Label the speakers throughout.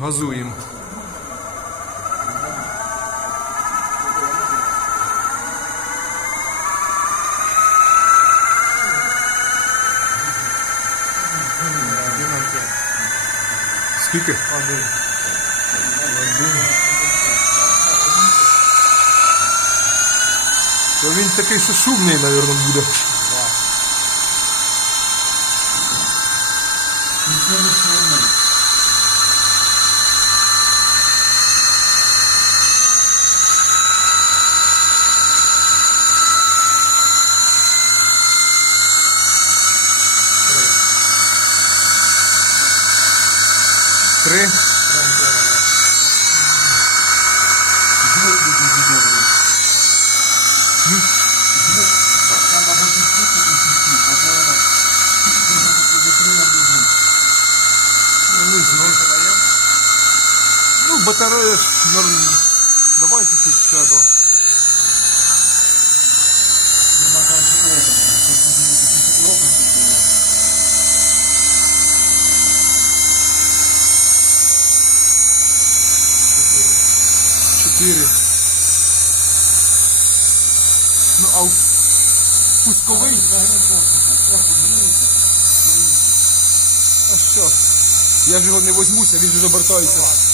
Speaker 1: Газуємо. Скільки? Один. То він такий, що шумний, мабуть, буде. Три. Ну, не знаю. Ну, батарея ж норм... Давайте чуть сяду. Чотири. Ну, а пусковий? А що? Я ж його не возьмуся, він же обертається.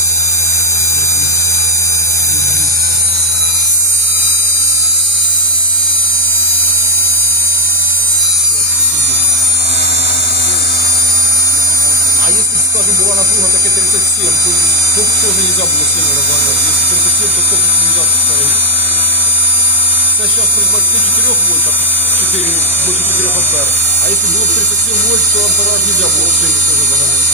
Speaker 1: скажем, была напруга таке 37, то тут тоже нельзя было сильно разгонять. Если 37, то тоже нельзя ставить. Це зараз при 24 вольтах 4, больше 4 ампер. А если было в 37 вольт, то ампераж нельзя было сильно тоже загонять.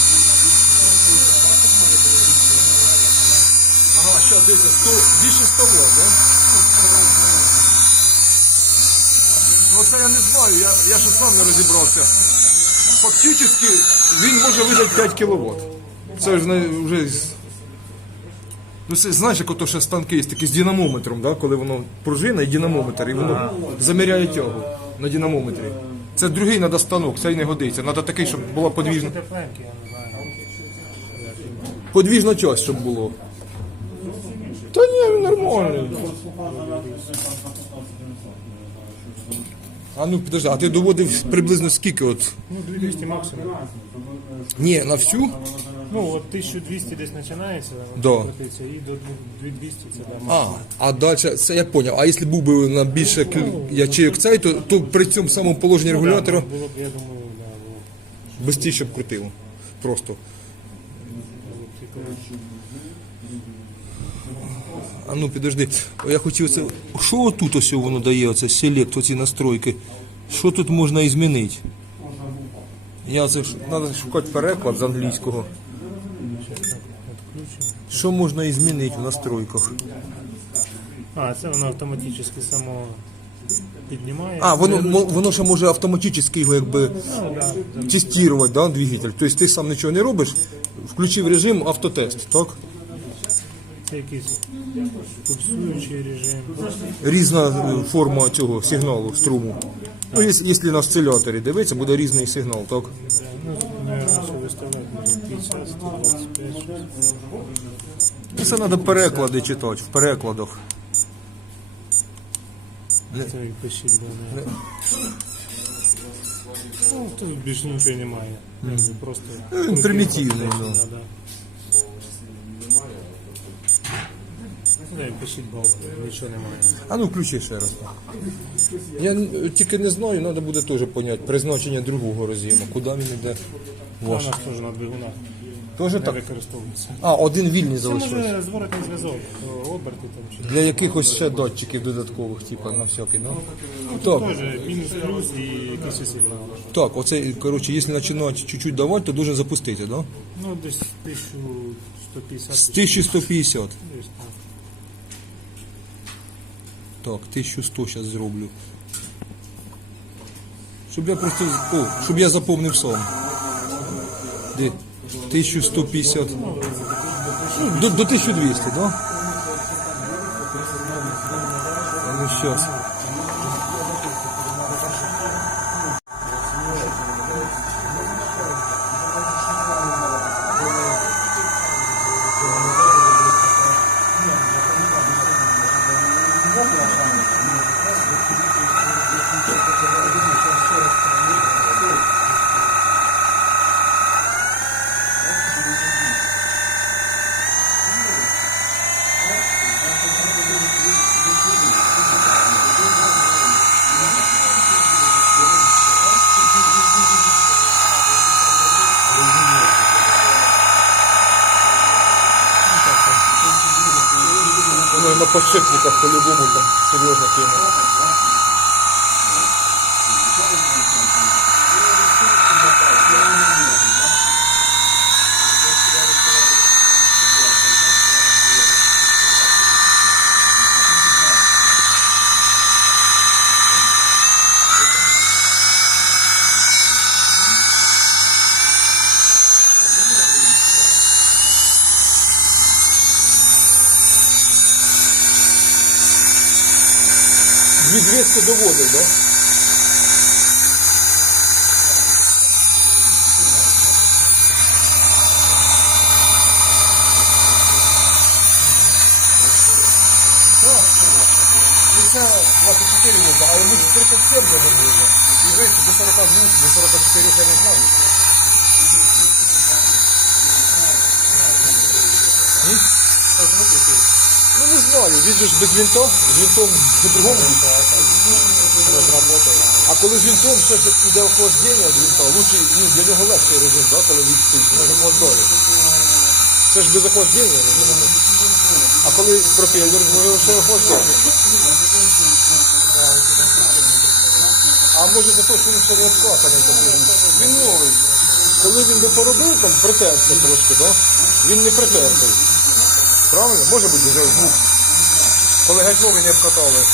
Speaker 1: Ага, сейчас дивіться, 100, більше 100 вольт, да? Ну це я не знаю, я, я ще сам не розібрався. Фактично він може видати 5 кВт. Це ж не, вже. з- Ну, це, знаєш, як ото ще станки є такі з динамометром, да? коли воно пружина і динамометр, і воно заміряє тягу на динамометрі. Це другий треба станок, цей не годиться. Треба такий, щоб була подвіжна. Подвіжна часть, щоб було. Та ні, він нормальний. А ну підожди, а ти доводив приблизно скільки от?
Speaker 2: Ну, 2200 максимум.
Speaker 1: Ні, на всю?
Speaker 2: Ну, от 1200 десь починається,
Speaker 1: Да.
Speaker 2: і до 2200 це да,
Speaker 1: А,
Speaker 2: максимум.
Speaker 1: а далі, це я зрозумів. А якщо був би на більше кл- ячейок цей, то, то при цьому самому положенні регулятора
Speaker 2: Було б, я думаю, да, було б.
Speaker 1: швидше б крутило. Просто. А ну підожди, я хотів це. Що тут ось воно дає, оце селект, оці настройки? Що тут можна змінити? Я це треба шукати переклад з англійського. Що можна змінити в настройках?
Speaker 2: А, це воно автоматично само піднімає.
Speaker 1: А, воно, мо- воно ще може автоматично його якби
Speaker 2: Ну,
Speaker 1: тестувати, да, двигатель. Тобто ти сам нічого не робиш, включив режим автотест, так?
Speaker 2: Це якийсь пульсуючий режим.
Speaker 1: Різна е, форма цього сигналу, струму. Ну, якщо якщо на осциляторі дивитися, буде різний сигнал, так?
Speaker 2: Ну, наверное, що виставляти може 50, 125, щось.
Speaker 1: Ну, Це треба переклади читати, в перекладах.
Speaker 2: Це. Ну, тут більше нічого немає. Якби Просто
Speaker 1: він примітивний, ну.
Speaker 2: Да, да. Ну, як пишіть балку, нічого немає.
Speaker 1: А ну включи ще раз. Я н- тільки не знаю, треба буде теж поняти призначення другого роз'єму. Куди він йде?
Speaker 2: У
Speaker 1: Ваш.
Speaker 2: нас теж на двигунах.
Speaker 1: Теж
Speaker 2: не
Speaker 1: так?
Speaker 2: використовується.
Speaker 1: А, один вільний
Speaker 2: Це
Speaker 1: залишився.
Speaker 2: може зворотний зв'язок, о, оберти там чи.
Speaker 1: Для якихось ще датчиків додаткових, типу, на всякий, ну? Так,
Speaker 2: Теж мінус плюс і якийсь сигнал.
Speaker 1: так, оце, коротше, якщо починати чуть-чуть давати, то дуже запустити, да?
Speaker 2: Ну, десь 1150.
Speaker 1: З 1150.
Speaker 2: Десь так.
Speaker 1: Так, 1100 зараз зроблю. Щоб я просто, о, щоб я заповнив сам. Де? 1150. Ну, до, до 1200, да? Ну, сейчас. Ну, на подшипниках по-любому там серьезно тема. Дві 200 доводив, да? Це 24 можна, а йому 37 даже можна. І вийти до 42, до 44 я не знаю. Ні? Ну не знаю, він же ж без вінта, з вінтом по-другому. Коли з вінтом ж іде охлаждення від вінта, лучше, ну, для нього легший режим, да, коли він стоїть, може молодої. Це ж без охлаждення. не може. А коли пропеллер, може лише охлаждення. А може за те, що він ще не обкатаний такий. Він новий. Коли він би поробив, там притерся трошки, да? він не притертий. Правильно? Може бути вже звук. Коли геть новий не обкатали.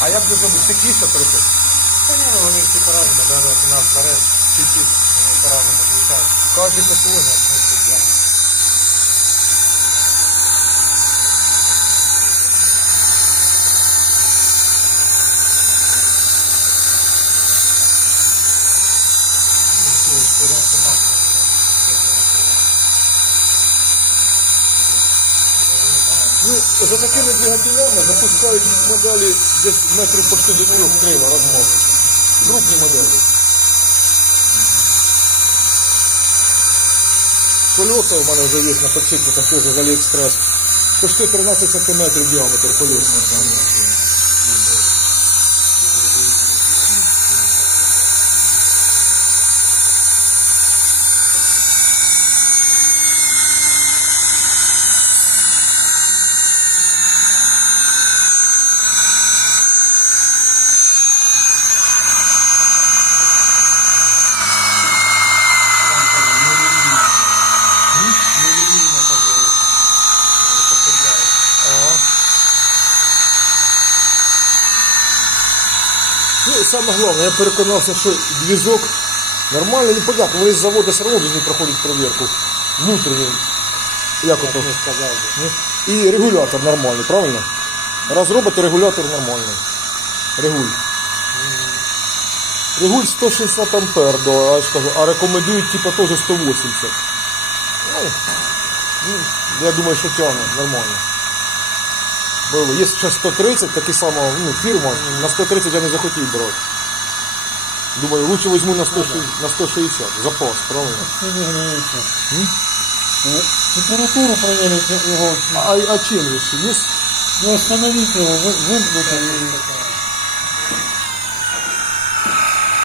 Speaker 1: А як дуже? Тихіше трохи.
Speaker 2: Та ні, ну, вони всі по-разному, навіть у нас береш чуть-чуть, вони по-разному звучать.
Speaker 1: Кожен по-своєму. Ну, за такими двигателями запускають моделі десь метрів почти до трьох крила розмов. Крупні моделі. Колеса у мене вже є на подшипниках теж з Аліекспрес. Почти 13 см діаметр колес. Ага. Ну, і саме головне, я переконався, що двізок нормальний, ну понятно, вони з заводу все одно не проходять перевірку. Внутрішній. Як ото? І регулятор нормальний, правильно? Раз робить, регулятор нормальний. Регуль. Регуль 160 ампер, да, а рекомендують типа теж 180. Ну, ну, я думаю, що тягне, нормально. Було. Є ще 130, такі само, ну, фірма, на 130 я не захотів брати. Думаю, лучше візьму на 160, на 160 запас, правильно?
Speaker 2: Це виграється. Температуру проверить його.
Speaker 1: А, а чим же? Є
Speaker 2: Ну, остановить його, ви- вимкнути і